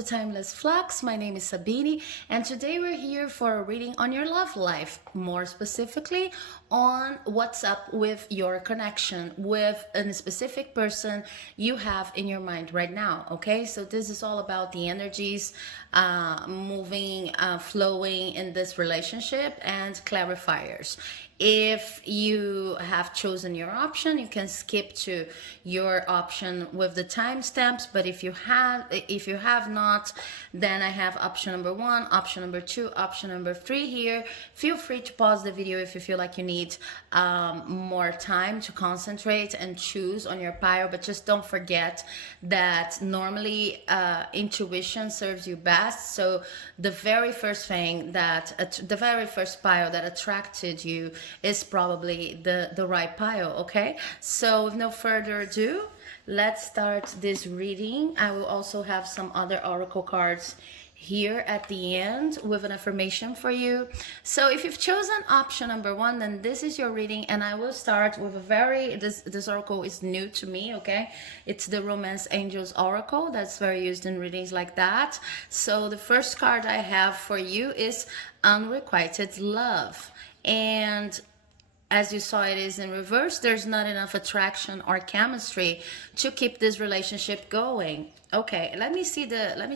to Timeless Flux. My name is Sabine, and today we're here for a reading on your love life, more specifically on what's up with your connection with a specific person you have in your mind right now. Okay, so this is all about the energies moving, flowing in this relationship and clarifiers. If you have chosen your option, you can skip to your option with the timestamps. But if you have not, then I have option number 1, option number 2, option number 3 here. Feel free to pause the video if you feel like you need more time to concentrate and choose on your pile. But just don't forget that normally intuition serves you best. So the very first thing the very first pile that attracted you is probably the right pile. Okay, so with no further ado, let's start this reading. I will also have some other oracle cards here at the end with an affirmation for you. So if you've chosen option number 1, then this is your reading, and I will start with this oracle is new to me. Okay, it's the Romance Angels oracle that's very used in readings like that. So the first card I have for you is Unrequited Love, and as you saw, it is in reverse. There's not enough attraction or chemistry to keep this relationship going. Okay, let me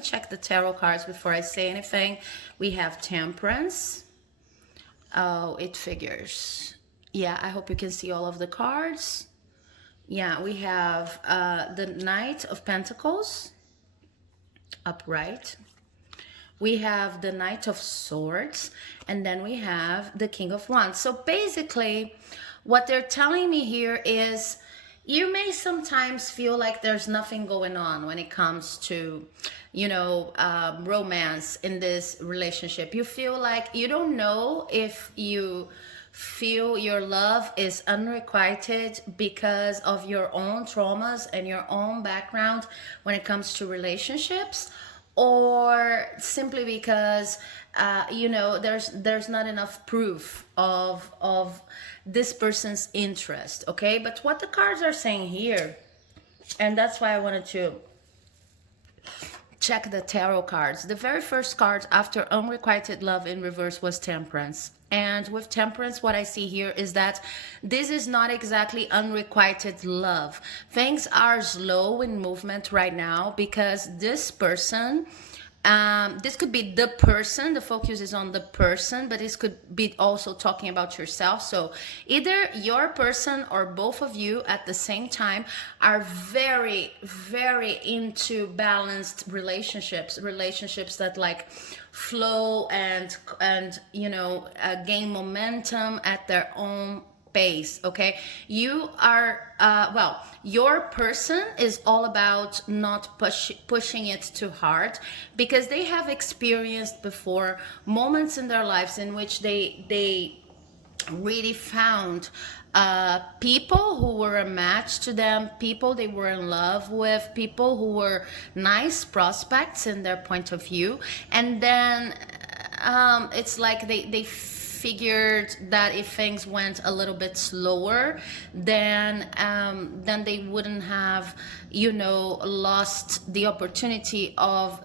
check the tarot cards before I say anything. We have Temperance. Oh, it figures. Yeah, I hope you can see all of the cards. Yeah, we have the Knight of Pentacles, upright. We have the Knight of Swords, and then we have the King of Wands. So basically, what they're telling me here is you may sometimes feel like there's nothing going on when it comes to, romance in this relationship. You feel like you don't know if you feel your love is unrequited because of your own traumas and your own background when it comes to relationships, or simply because there's not enough proof of this person's interest. Okay, but what the cards are saying here, and that's why I wanted to check the tarot cards. The very first card after Unrequited Love in reverse was Temperance. And with Temperance, what I see here is that this is not exactly unrequited love. Things are slow in movement right now because this person, this could be the person, the focus is on the person, but this could be also talking about yourself. So either your person or both of you at the same time are very, very into balanced relationships that like flow and gain momentum at their own pace. Okay, you are your person is all about not pushing it too hard, because they have experienced before moments in their lives in which they really found people who were a match to them, people they were in love with, people who were nice prospects in their point of view, and then it's like they figured that if things went a little bit slower, then they wouldn't have lost the opportunity of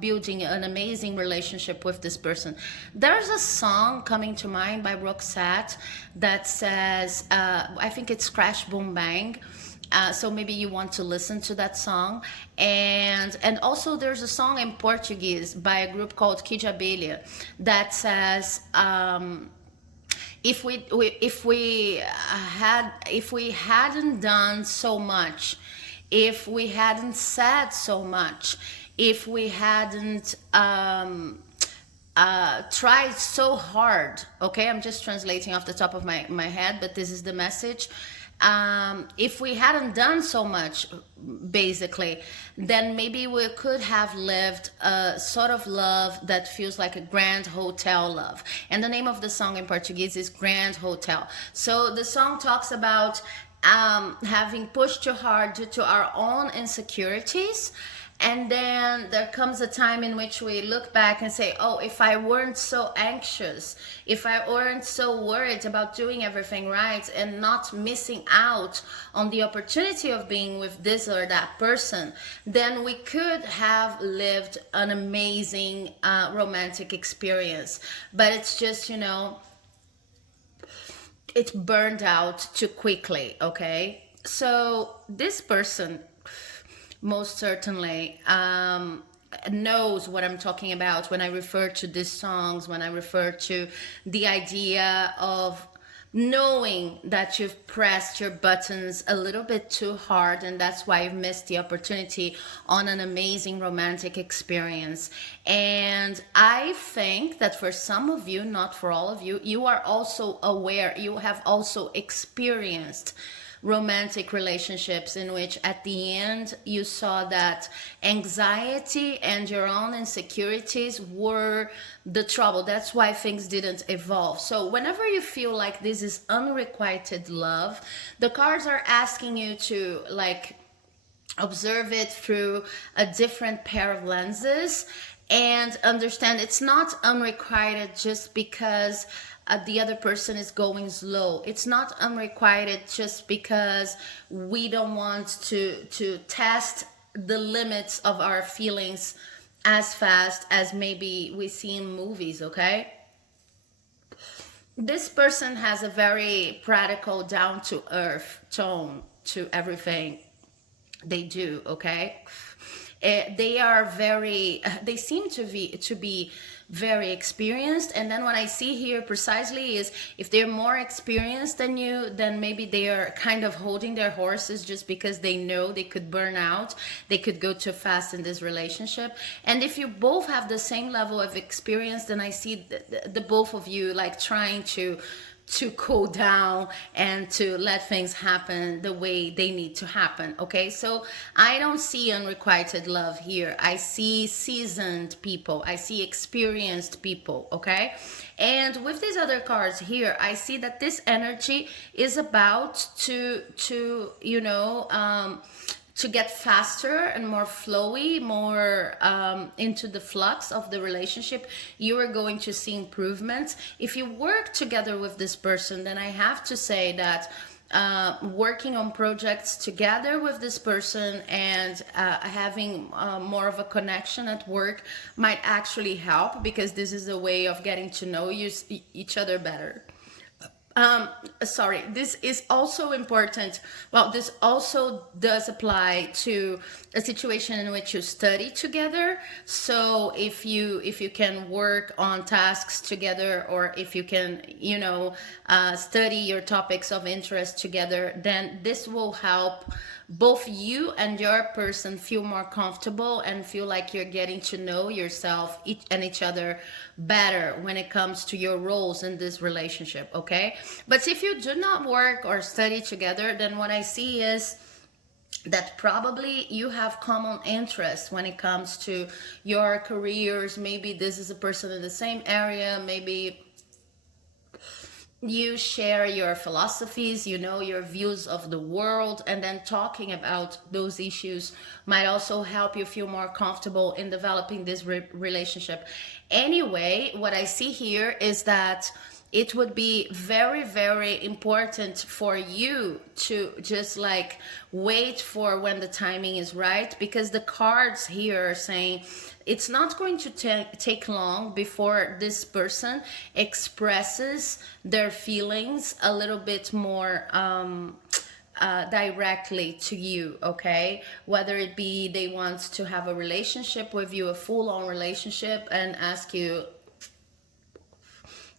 building an amazing relationship with this person. There's a song coming to mind by Roxette that says, I think it's Crash Boom Bang. So maybe you want to listen to that song. And also there's a song in Portuguese by a group called Kid Abelha that says, if we hadn't done so much, if we hadn't said so much, if we hadn't tried so hard. Okay, I'm just translating off the top of my head, but this is the message. If we hadn't done so much, basically, then maybe we could have lived a sort of love that feels like a grand hotel love. And the name of the song in Portuguese is Grand Hotel. So the song talks about having pushed too hard due to our own insecurities, And then there comes a time in which we look back and say, oh, if I weren't so anxious, if I weren't so worried about doing everything right and not missing out on the opportunity of being with this or that person, then we could have lived an amazing romantic experience. But it's just, it burned out too quickly, okay? So this person most certainly knows what I'm talking about when I refer to these songs, when I refer to the idea of knowing that you've pressed your buttons a little bit too hard, and that's why you've missed the opportunity on an amazing romantic experience. And I think that for some of you, not for all of you, you are also aware, you have also experienced romantic relationships in which at the end you saw that anxiety and your own insecurities were the trouble. That's why things didn't evolve. So whenever you feel like this is unrequited love, the cards are asking you to like observe it through a different pair of lenses and understand it's not unrequited just because the other person is going slow. It's not unrequited just because we don't want to test the limits of our feelings as fast as maybe we see in movies, okay? This person has a very practical, down to earth tone to everything they do, okay? They are very, they seem to be very experienced. And then what I see here precisely is if they're more experienced than you, then maybe they are kind of holding their horses just because they know they could burn out, they could go too fast in this relationship. And if you both have the same level of experience, then I see the both of you like trying to cool down and to let things happen the way they need to happen. Okay, so I don't see unrequited love here. I see seasoned people, I see experienced people. Okay, and with these other cards here, I see that this energy is about to get faster and more flowy, more into the flux of the relationship. You are going to see improvements. If you work together with this person, then I have to say that working on projects together with this person and having more of a connection at work might actually help, because this is a way of getting to know each other better. Sorry, this is also important. Well, this also does apply to a situation in which you study together. So if you can work on tasks together, or if you can study your topics of interest together, then this will help both you and your person feel more comfortable and feel like you're getting to know yourself and each other better when it comes to your roles in this relationship. Okay, but if you do not work or study together, then what I see is that probably you have common interests when it comes to your careers. Maybe this is a person in the same area, maybe you share your philosophies, your views of the world, and then talking about those issues might also help you feel more comfortable in developing this relationship. Anyway, what I see here is that it would be very, very important for you to just like wait for when the timing is right, because the cards here are saying it's not going to take long before this person expresses their feelings a little bit more directly to you. Okay, whether it be they want to have a relationship with you, a full-on relationship, and ask you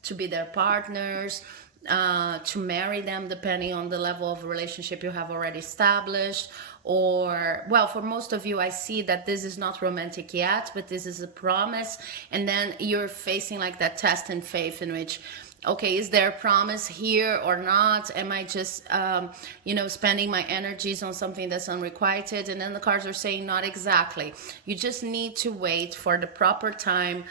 to be their partners, to marry them, depending on the level of relationship you have already established. Or, well, for most of you, I see that this is not romantic yet, but this is a promise. And then you're facing like that test in faith in which, okay, is there a promise here or not? Am I just, spending my energies on something that's unrequited? And then the cards are saying not exactly. You just need to wait for the proper time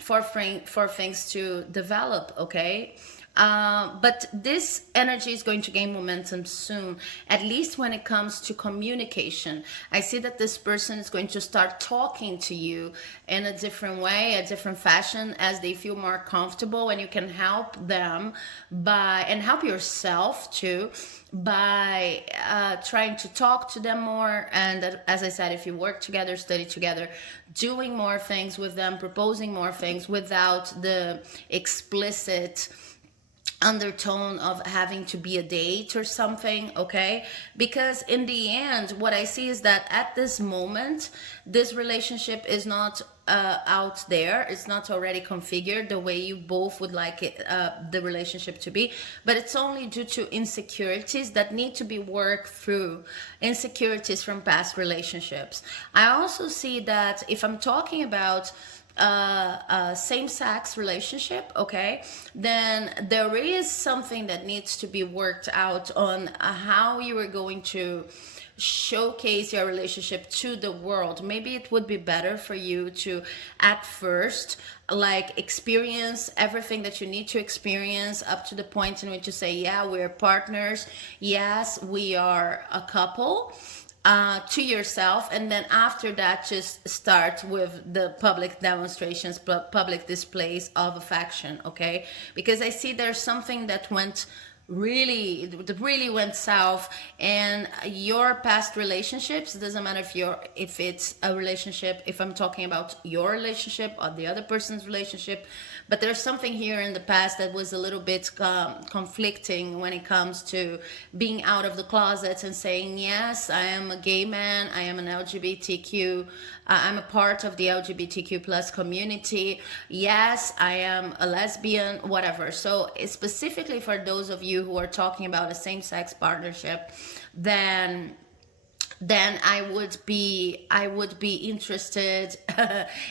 for things to develop. Okay, But this energy is going to gain momentum soon, at least when it comes to communication. I see that this person is going to start talking to you in a different way, a different fashion, as they feel more comfortable, and you can help them and help yourself too, by trying to talk to them more. And as I said, if you work together, study together, doing more things with them, proposing more things without the explicit undertone of having to be a date or something, okay? Because in the end, what I see is that at this moment, this relationship is not out there. It's not already configured the way you both would like it, the relationship to be, but it's only due to insecurities that need to be worked through, insecurities from past relationships. I also see that if I'm talking about same-sex relationship, okay, then there is something that needs to be worked out on how you are going to showcase your relationship to the world. Maybe it would be better for you to at first like experience everything that you need to experience up to the point in which you say, yeah, we're partners, yes, we are a couple, to yourself, and then after that just start with the public demonstrations, public displays of affection, okay? Because I see there's something that really went south, and your past relationships, doesn't matter if it's a relationship, if I'm talking about your relationship or the other person's relationship, but there's something here in the past that was a little bit conflicting when it comes to being out of the closet and saying, yes, I am a gay man, I am an LGBTQ, I'm a part of the LGBTQ plus community, yes, I am a lesbian, whatever. So specifically for those of you who are talking about a same-sex partnership, then I would be interested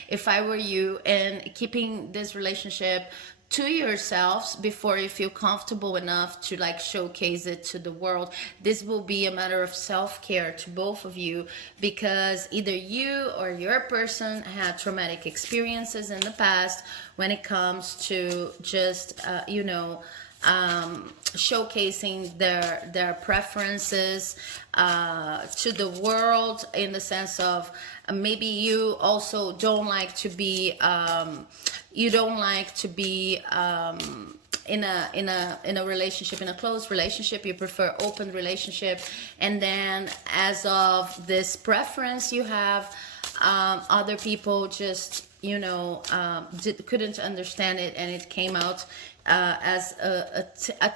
if I were you in keeping this relationship to yourselves before you feel comfortable enough to like showcase it to the world. This will be a matter of self-care to both of you, because either you or your person had traumatic experiences in the past when it comes to just showcasing their preferences to the world, in the sense of maybe you also don't like to be in a relationship, in a close relationship. You prefer open relationship, and then as of this preference you have, other people just couldn't understand it, and it came out as a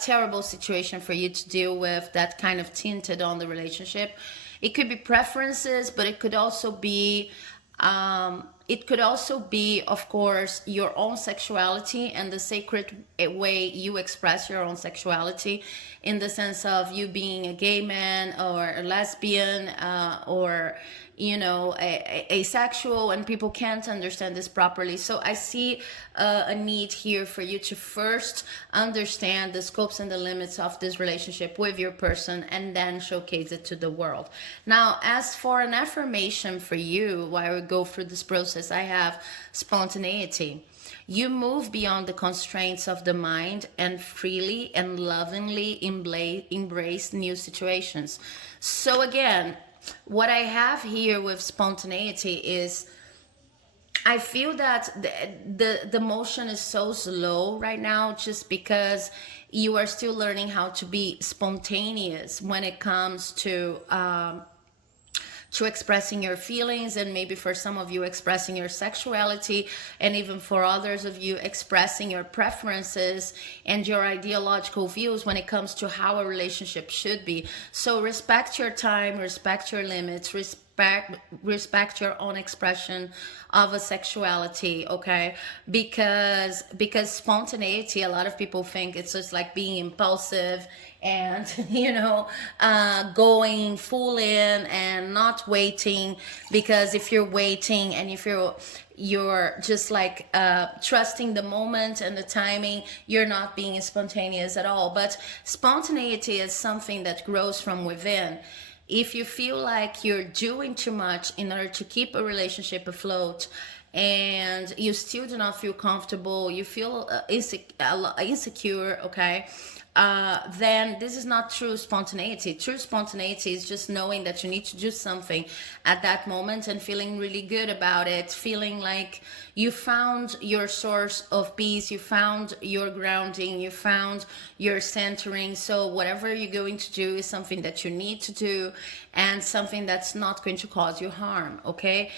terrible situation for you to deal with, that kind of tinted on the relationship. It could be preferences, but it could also be of course, your own sexuality and the sacred way you express your own sexuality, in the sense of you being a gay man or a lesbian, or asexual, and people can't understand this properly. So I see a need here for you to first understand the scopes and the limits of this relationship with your person, and then showcase it to the world. Now, as for an affirmation for you, while we go through this process, I have spontaneity. You move beyond the constraints of the mind and freely and lovingly embrace new situations. So again, what I have here with spontaneity is, I feel that the motion is so slow right now, just because you are still learning how to be spontaneous when it comes to expressing your feelings, and maybe for some of you expressing your sexuality, and even for others of you expressing your preferences and your ideological views when it comes to how a relationship should be. So respect your time, respect your limits, respect your own expression of a sexuality, okay? Because spontaneity, a lot of people think it's just like being impulsive and going full in and not waiting. Because if you're waiting and if you're just like trusting the moment and the timing, you're not being spontaneous at all. But spontaneity is something that grows from within. If you feel like you're doing too much in order to keep a relationship afloat, and you still do not feel comfortable, you feel insecure, okay, then this is not true spontaneity. True spontaneity is just knowing that you need to do something at that moment and feeling really good about it, feeling like you found your source of peace, you found your grounding, you found your centering. So whatever you're going to do is something that you need to do and something that's not going to cause you harm, okay?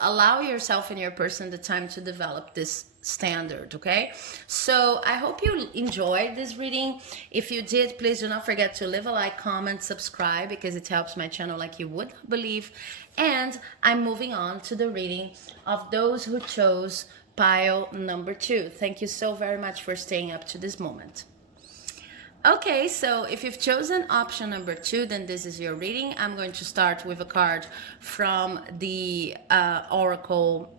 Allow yourself and your person the time to develop this standard, okay? So I hope you enjoyed this reading. If you did, please do not forget to leave a like, comment, subscribe, because it helps my channel like you would not believe. And I'm moving on to the reading of those who chose pile number 2. Thank you so very much for staying up to this moment. Okay, so if you've chosen option number 2, then this is your reading. I'm going to start with a card from the Oracle,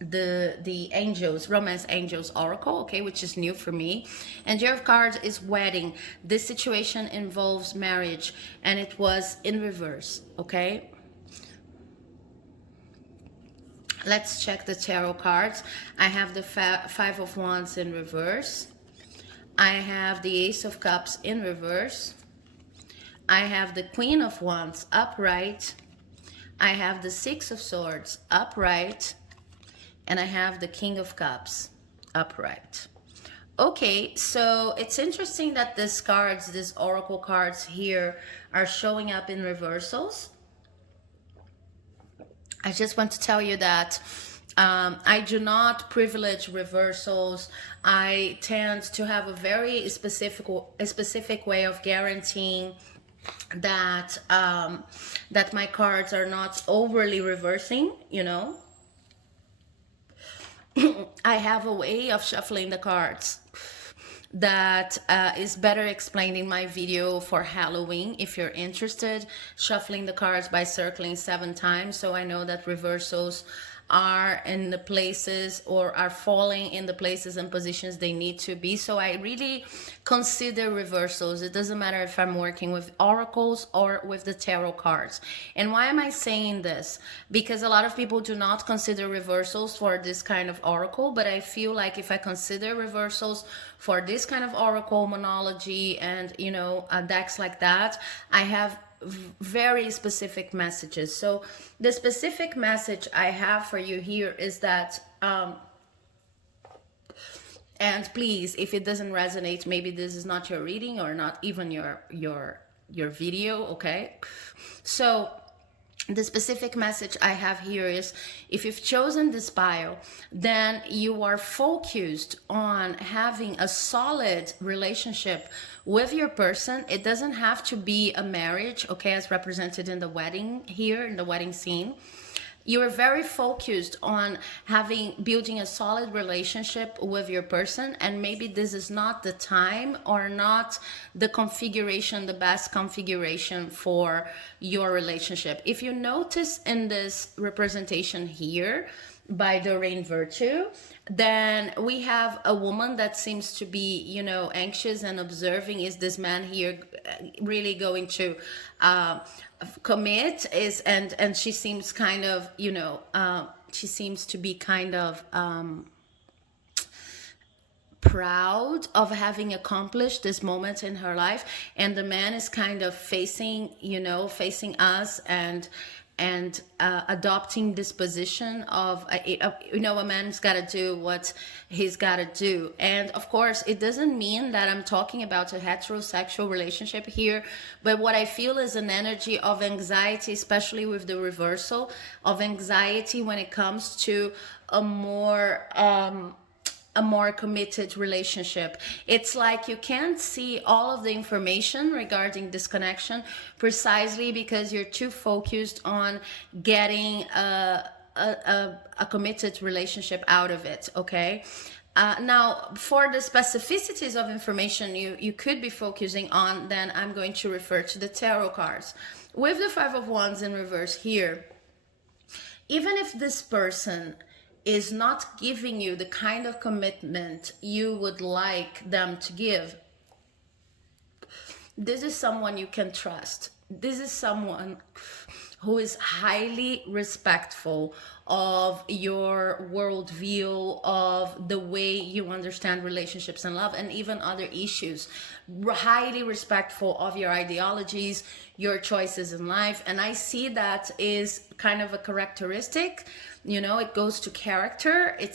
the angels, romance angels oracle, okay, which is new for me. And your card is wedding. This situation involves marriage, and it was in reverse, okay? Let's check the tarot cards. I have the Five of Wands in reverse. I have the Ace of Cups in reverse. I have the Queen of Wands upright. I have the Six of Swords upright. And I have the King of Cups upright. Okay, so it's interesting that these oracle cards here are showing up in reversals. I just want to tell you that I do not privilege reversals. I tend to have a very specific way of guaranteeing that that my cards are not overly reversing, you know. I have a way of shuffling the cards that is better explained in my video for Halloween. If you're interested, shuffling the cards by circling 7 times, so I know that reversals are in the places or are falling in the places and positions they need to be. So I really consider reversals. It doesn't matter if I'm working with oracles or with the tarot cards. And why am I saying this? Because a lot of people do not consider reversals for this kind of oracle, but I feel like if I consider reversals for this kind of oracle, monology, and you know, decks like that, I have very specific messages. So the specific message I have for you here is that and please, if it doesn't resonate, maybe this is not your reading or not even your video, okay? So the specific message I have here is, if you've chosen this pile, then you are focused on having a solid relationship with your person. It doesn't have to be a marriage, okay, as represented in the wedding here, in the wedding scene. You are very focused on building a solid relationship with your person, and maybe this is not the time or not the configuration, the best configuration for your relationship. If you notice in this representation here by Doreen Virtue, then we have a woman that seems to be, you know, anxious and observing. Is this man here really going to commit? And she seems kind of, you know, she seems to be kind of proud of having accomplished this moment in her life, and the man is kind of facing us and adopting this position of you know, a man's got to do what he's got to do. And of course, it doesn't mean that I'm talking about a heterosexual relationship here, but what I feel is an energy of anxiety, especially with the reversal of anxiety when it comes to a more committed relationship. It's like you can't see all of the information regarding this connection, precisely because you're too focused on getting a committed relationship out of it, okay? Now, for the specificities of information you could be focusing on, then I'm going to refer to the tarot cards. With the Five of Wands in reverse here, even if this person is not giving you the kind of commitment you would like them to give, this is someone you can trust. This is someone who is highly respectful of your worldview, of the way you understand relationships and love, and even other issues. Highly respectful of your ideologies, your choices in life. And I see that is kind of a characteristic. It goes to character. It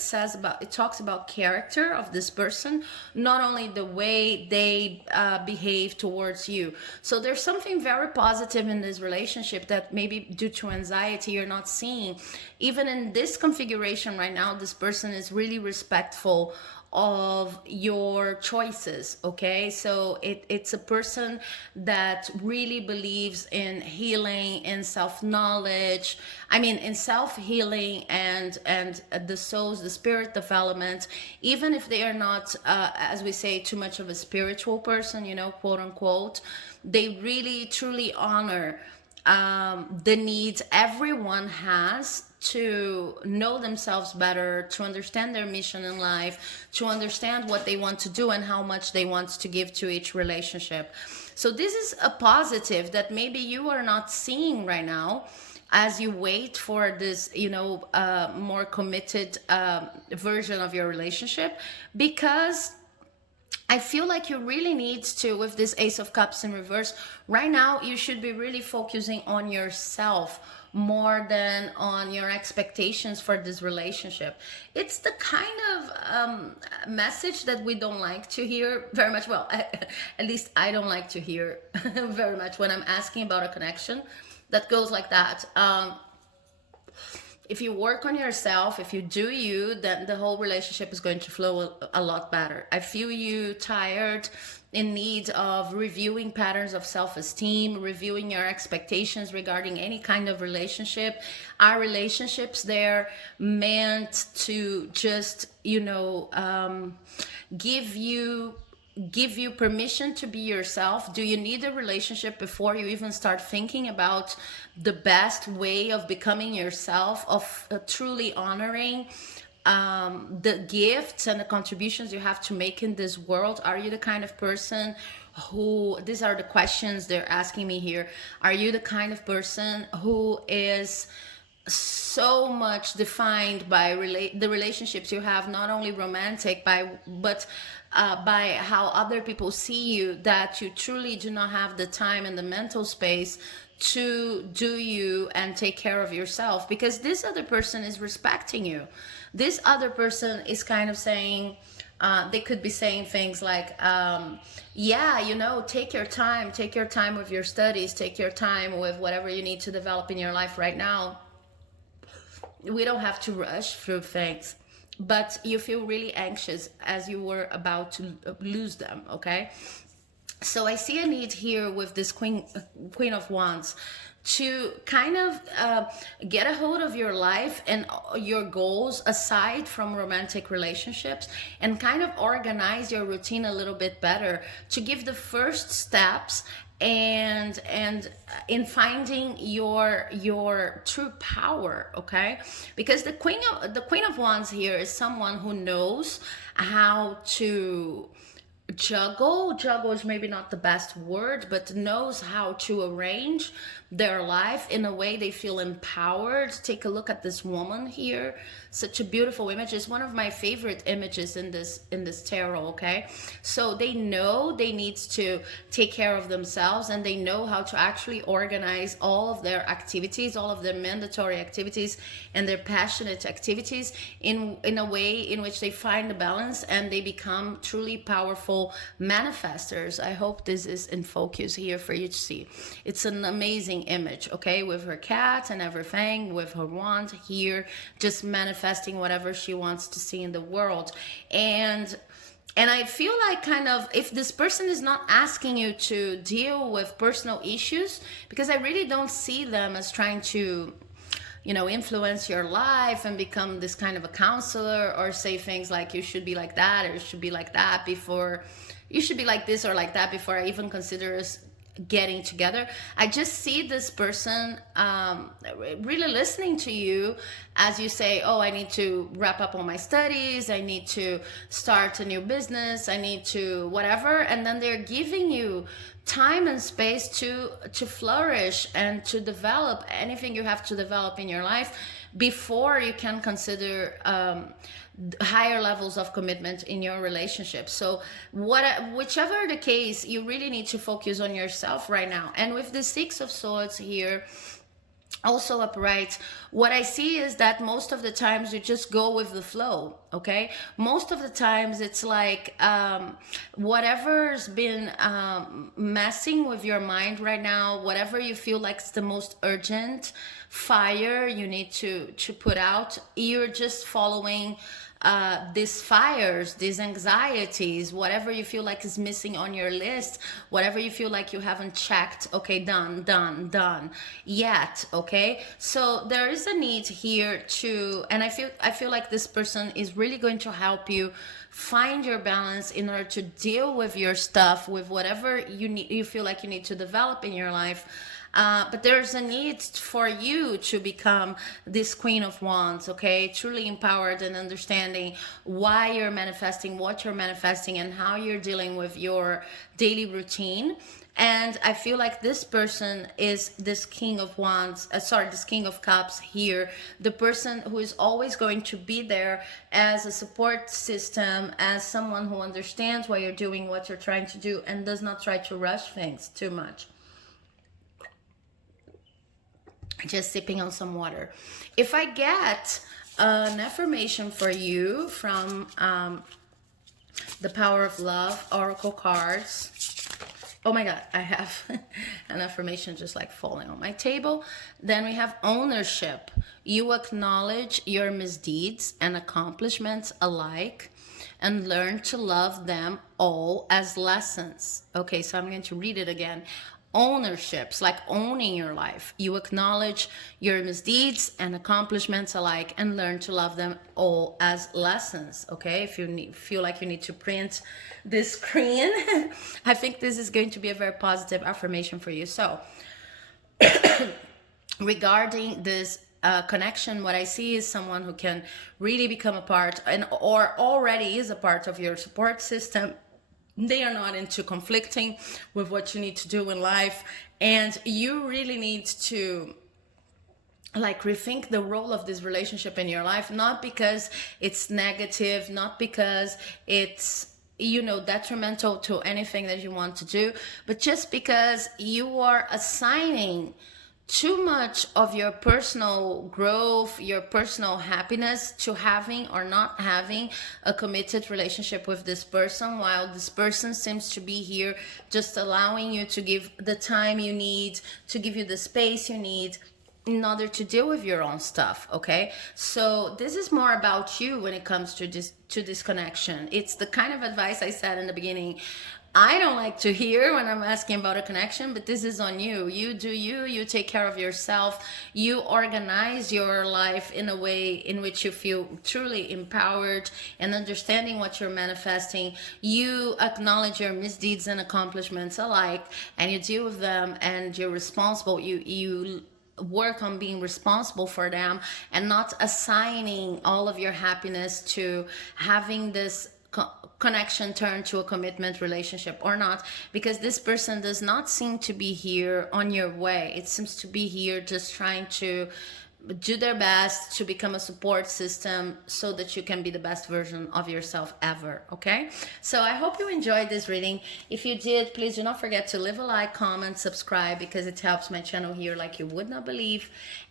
talks about character of this person, not only the way they behave towards you. So there's something very positive in this relationship that maybe due to anxiety you're not seeing. Even in this configuration right now, this person is really respectful of your choices. Okay, so it's a person that really believes in healing, in self-knowledge, in self-healing, and the soul's, the spirit development. Even if they are not as we say, too much of a spiritual person, quote unquote, they really truly honor the needs everyone has to know themselves better, to understand their mission in life, to understand what they want to do and how much they want to give to each relationship. So this is a positive that maybe you are not seeing right now as you wait for this, more committed version of your relationship, because I feel like you really need to, with this Ace of Cups in reverse, right now you should be really focusing on yourself more than on your expectations for this relationship. It's the kind of message that we don't like to hear very much. Well, at least I don't like to hear very much when I'm asking about a connection that goes like that. If you work on yourself, if you do you, then the whole relationship is going to flow a lot better. I feel you tired, in need of reviewing patterns of self-esteem, reviewing your expectations regarding any kind of relationship. Are relationships there meant to just, give you permission to be yourself? Do you need a relationship before you even start thinking about the best way of becoming yourself, of truly honoring the gifts and the contributions you have to make in this world? Are you the kind of person who, these are the questions they're asking me here, are you the kind of person who is so much defined by the relationships you have, not only romantic, but by how other people see you, that you truly do not have the time and the mental space to do you and take care of yourself? Because this other person is respecting you. This other person is kind of saying, they could be saying things like, take your time with your studies, take your time with whatever you need to develop in your life right now. We don't have to rush through things, but you feel really anxious as you were about to lose them. Okay, so I see a need here with this Queen of Wands to kind of get a hold of your life and your goals aside from romantic relationships, and kind of organize your routine a little bit better, to give the first steps and in finding your true power. Okay, because the Queen of Wands here is someone who knows how to juggle is maybe not the best word, but knows how to arrange their life in a way they feel empowered. Take a look at this woman here, such a beautiful image. It's one of my favorite images in this tarot. Okay, so they know they need to take care of themselves, and they know how to actually organize all of their activities, all of their mandatory activities and their passionate activities in a way in which they find a balance and they become truly powerful manifestors. I hope this is in focus here for you to see. It's an amazing image, okay, with her cat and everything, with her wand here, just manifesting whatever she wants to see in the world. And I feel like, kind of, if this person is not asking you to deal with personal issues, because I really don't see them as trying to, influence your life and become this kind of a counselor, or say things like you should be like that or you should be like that before, you should be like this or like that before I even consider us getting together. I just see this person really listening to you as you say, oh, I need to wrap up all my studies, I need to start a new business, I need to whatever, and then they're giving you time and space to flourish and to develop anything you have to develop in your life, before you can consider higher levels of commitment in your relationship. So whichever the case, you really need to focus on yourself right now. And with the Six of Swords here also upright, what I see is that most of the times you just go with the flow. Okay, most of the times it's like whatever's been messing with your mind right now, whatever you feel like it's the most urgent fire you need to put out, you're just following these fires, these anxieties, whatever you feel like is missing on your list, whatever you feel like you haven't checked, okay, done yet. Okay, so there is a need here to, and I feel like this person is really going to help you find your balance in order to deal with your stuff, with whatever you feel like you need to develop in your life. But there's a need for you to become this Queen of Wands, okay? Truly empowered and understanding why you're manifesting, what you're manifesting, and how you're dealing with your daily routine. And I feel like this person is this King of Wands, this King of Cups here, the person who is always going to be there as a support system, as someone who understands why you're doing what you're trying to do and does not try to rush things too much. Just sipping on some water. If I get an affirmation for you from the Power of Love Oracle cards. Oh my God, I have an affirmation just like falling on my table. Then we have ownership. You acknowledge your misdeeds and accomplishments alike and learn to love them all as lessons. Okay, so I'm going to read it again. Ownerships, like owning your life. You acknowledge your misdeeds and accomplishments alike and learn to love them all as lessons. Okay, if you feel like you need to print this screen, I think this is going to be a very positive affirmation for you. So regarding this connection, what I see is someone who can really become a part or already is a part of your support system. They are not into conflicting with what you need to do in life, and you really need to like rethink the role of this relationship in your life, not because it's negative, not because it's detrimental to anything that you want to do, but just because you are assigning too much of your personal growth, your personal happiness to having or not having a committed relationship with this person, while this person seems to be here just allowing you to give the time you need, to give you the space you need in order to deal with your own stuff. Okay, so this is more about you when it comes to this connection. It's the kind of advice I said in the beginning I don't like to hear when I'm asking about a connection, but this is on you. You do you take care of yourself, you organize your life in a way in which you feel truly empowered and understanding what you're manifesting. You acknowledge your misdeeds and accomplishments alike, and you deal with them, and you're responsible. You work on being responsible for them and not assigning all of your happiness to having this connection turn to a commitment relationship or not, because this person does not seem to be here on your way. It seems to be here just trying to do their best to become a support system so that you can be the best version of yourself ever. Okay, so I hope you enjoyed this reading. If you did, please do not forget to leave a like, comment, subscribe, because it helps my channel here like you would not believe.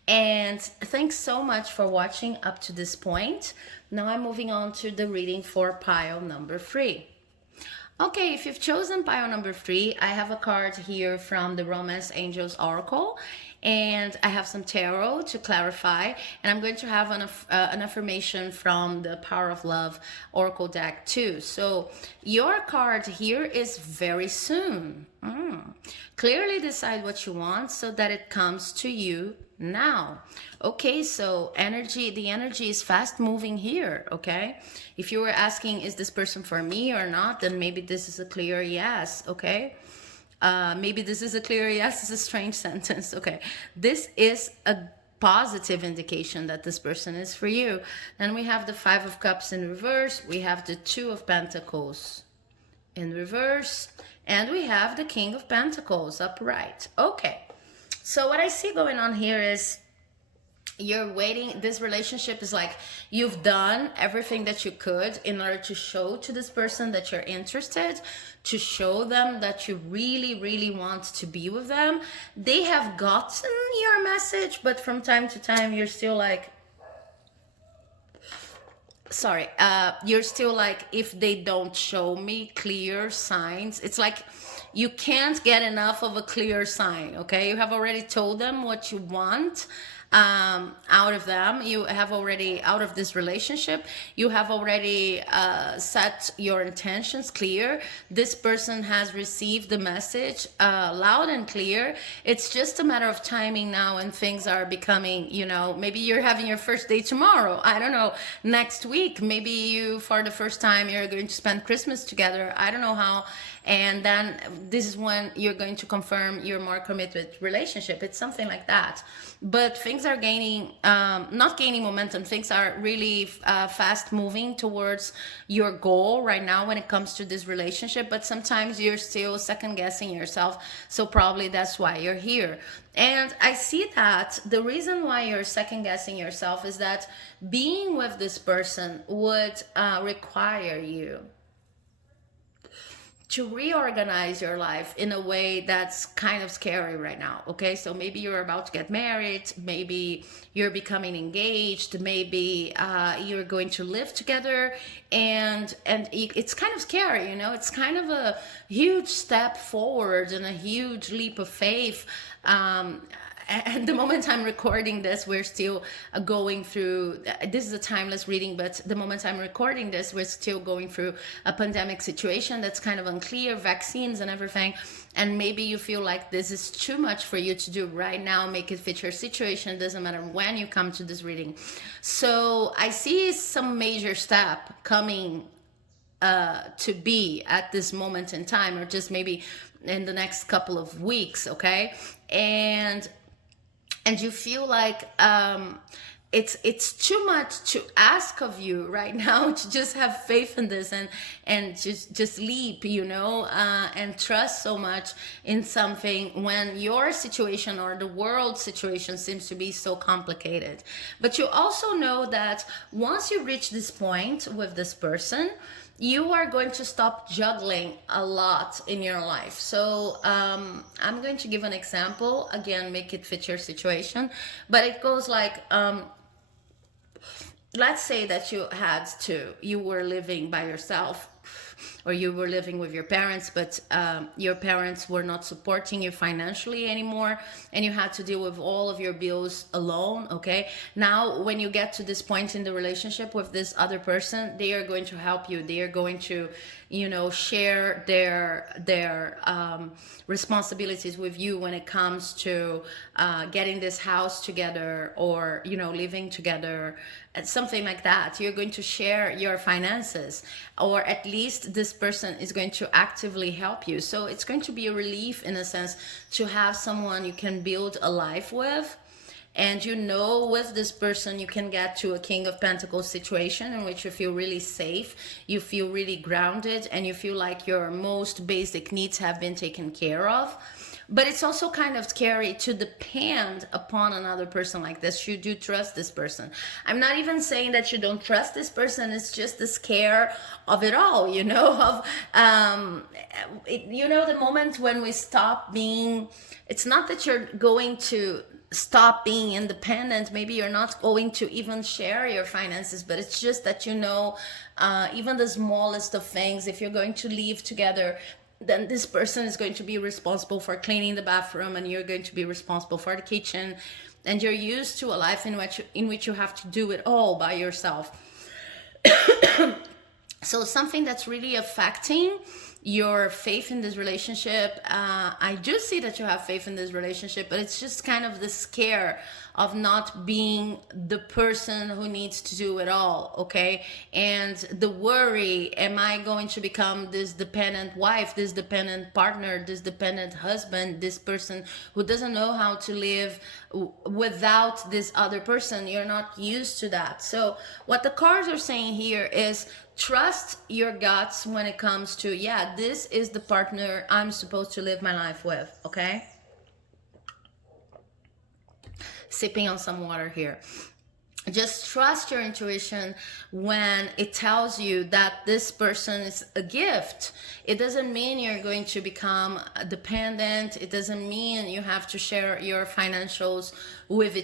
And thanks so much for watching up to this point. Now I'm moving on to the reading for pile number 3. Okay, if you've chosen pile number 3, I have a card here from the Romance Angels Oracle, and I have some tarot to clarify, and I'm going to have an affirmation from the Power of Love Oracle deck too. So your card here is very soon. Clearly decide what you want so that it comes to you now. Okay, so the energy is fast moving here. Okay, if you were asking, is this person for me or not, then maybe this is a clear yes. Okay, maybe this is a clear yes. It's a strange sentence. Okay, this is a positive indication that this person is for you. Then we have the 5 of Cups in reverse, we have the 2 of Pentacles in reverse, and we have the King of Pentacles upright. Okay, so what I see going on here is you're waiting. This relationship is like you've done everything that you could in order to show to this person that you're interested, to show them that you really, really want to be with them. They have gotten your message, but from time to time you're still like, sorry, you're still like, if they don't show me clear signs, it's like you can't get enough of a clear sign. Okay, you have already told them what you want out of them. You have already, out of this relationship, you have already set your intentions clear. This person has received the message loud and clear. It's just a matter of timing now, and things are becoming, you know, maybe you're having your first date tomorrow, I don't know, next week, maybe you, for the first time, you're going to spend Christmas together, I don't know how, and then this is when you're going to confirm your more committed relationship. It's something like that. But things are gaining, not gaining momentum, things are really fast moving towards your goal right now when it comes to this relationship, but sometimes you're still second guessing yourself, so probably that's why you're here. And I see that the reason why you're second guessing yourself is that being with this person would require you to reorganize your life in a way that's kind of scary right now. Okay, so maybe you're about to get married, maybe you're becoming engaged, maybe you're going to live together, and it's kind of scary, you know. It's kind of a huge step forward and a huge leap of faith. And the moment I'm recording this, we're still going through, this is a timeless reading, but the moment I'm recording this, we're still going through a pandemic situation that's kind of unclear, vaccines and everything. And maybe you feel like this is too much for you to do right now, make it fit your situation. It doesn't matter when you come to this reading. So I see some major step coming to be at this moment in time, or just maybe in the next couple of weeks, okay? And you feel like it's too much to ask of you right now to just have faith in this, and just leap, you know, and trust so much in something when your situation or the world situation seems to be so complicated. But you also know that once you reach this point with this person, you are going to stop juggling a lot in your life. So I'm going to give an example, again, make it fit your situation, but it goes like, let's say that you were living by yourself, or you were living with your parents, but your parents were not supporting you financially anymore, and you had to deal with all of your bills alone. Okay, now when you get to this point in the relationship with this other person, they are going to help you. They are going to, you know, share their responsibilities with you when it comes to getting this house together, or, you know, living together, something like that. You're going to share your finances, or at least this person is going to actively help you. So it's going to be a relief, in a sense, to have someone you can build a life with. And you know, with this person, you can get to a King of Pentacles situation in which you feel really safe, you feel really grounded, and you feel like your most basic needs have been taken care of. But it's also kind of scary to depend upon another person like this. You do trust this person. I'm not even saying that you don't trust this person. It's just the scare of it all, you know, of, you know, the moment when we stop being, it's not that you're going to stop being independent. Maybe you're not going to even share your finances, but it's just that, you know, even the smallest of things, if you're going to live together, then this person is going to be responsible for cleaning the bathroom, and you're going to be responsible for the kitchen, and you're used to a life in which you have to do it all by yourself. So something that's really affecting your faith in this relationship, I do see that you have faith in this relationship, but it's just kind of the scare of not being the person who needs to do it all, okay? And the worry, am I going to become this dependent wife, this dependent partner, this dependent husband, this person who doesn't know how to live without this other person? You're not used to that. So what the cards are saying here is, trust your guts when it comes to, yeah, this is the partner I'm supposed to live my life with, okay? sipping on some water here. Just trust your intuition when it tells you that this person is a gift. It doesn't mean you're going to become dependent. It doesn't mean you have to share your financials with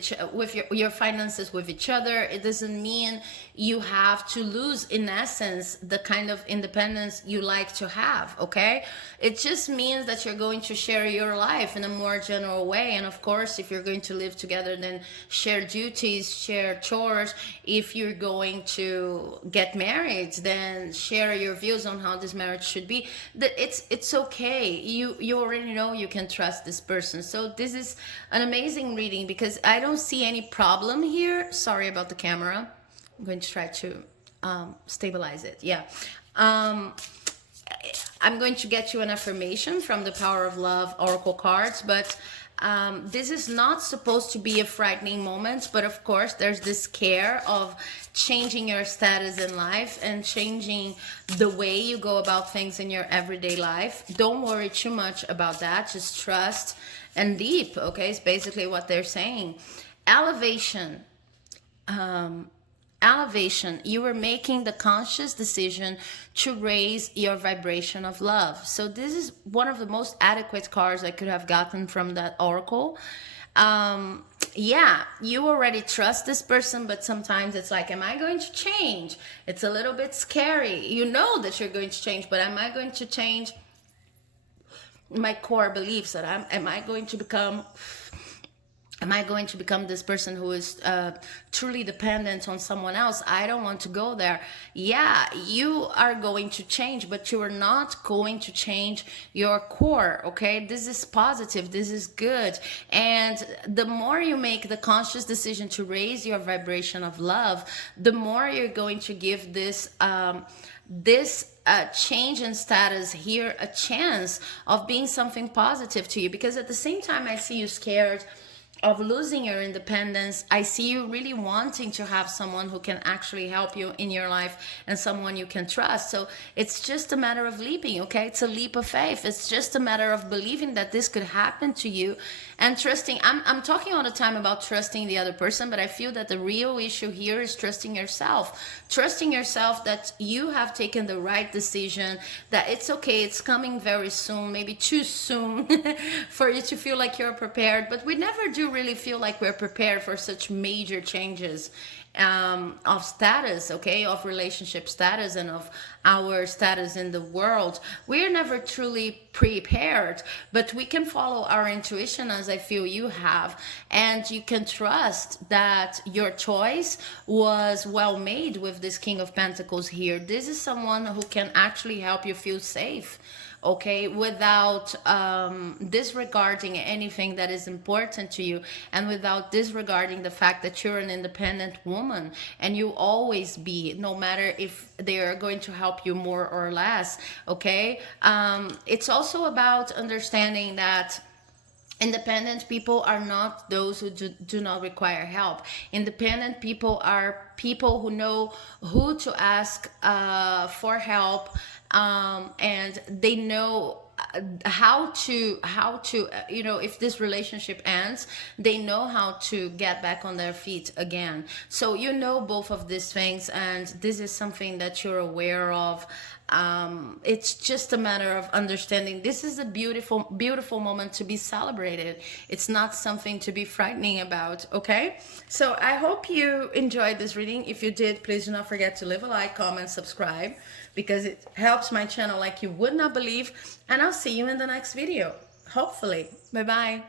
your finances with each other. It doesn't mean you have to lose, in essence, the kind of independence you like to have. Okay, it just means that you're going to share your life in a more general way. And of course, if you're going to live together, then share duties, share chores. If you're going to get married, then share your views on how this marriage should be. It's okay. You already know you can trust this person. So this is an amazing reading because I don't see any problem here. Sorry about the camera. I'm going to try to stabilize it. Yeah. I'm going to get you an affirmation from the Power of Love Oracle cards, but this is not supposed to be a frightening moment. But of course, there's this care of changing your status in life and changing the way you go about things in your everyday life. Don't worry too much about that. Just trust and leap. Okay, it's basically what they're saying. Elevation. Elevation, you are making the conscious decision to raise your vibration of love. So this is one of the most adequate cards I could have gotten from that oracle. Yeah, you already trust this person, but sometimes it's like, am I going to change? It's a little bit scary. You know that you're going to change, but am I going to change my core beliefs? That am I going to become this person who is truly dependent on someone else? I don't want to go there. Yeah, you are going to change, but you are not going to change your core, okay? This is positive. This is good. And the more you make the conscious decision to raise your vibration of love, the more you're going to give this change in status here a chance of being something positive to you. Because at the same time, I see you scared of losing your independence. I see you really wanting to have someone who can actually help you in your life and someone you can trust. So it's just a matter of leaping, okay? It's a leap of faith. It's just a matter of believing that this could happen to you and trusting. I'm talking all the time about trusting the other person, but I feel that the real issue here is trusting yourself. Trusting yourself that you have taken the right decision, that it's okay, it's coming very soon, maybe too soon for you to feel like you're prepared. But we never do really feel like we're prepared for such major changes of status, okay, of relationship status and of our status in the world. We're never truly prepared, but we can follow our intuition as I feel you have, and you can trust that your choice was well made with this King of Pentacles here. This is someone who can actually help you feel safe, okay, without disregarding anything that is important to you, and without disregarding the fact that you're an independent woman and you always be, no matter if they are going to help you more or less, okay? It's also about understanding that independent people are not those who do not require help. Independent people are people who know who to ask for help, and they know how to you know, if this relationship ends, they know how to get back on their feet again. So you know both of these things, and this is something that you're aware of. It's just a matter of understanding this is a beautiful moment to be celebrated. It's not something to be frightening about, okay? So I hope you enjoyed this reading. If you did, please do not forget to leave a like, comment, subscribe, because it helps my channel like you would not believe. And I'll see you in the next video, hopefully. Bye bye.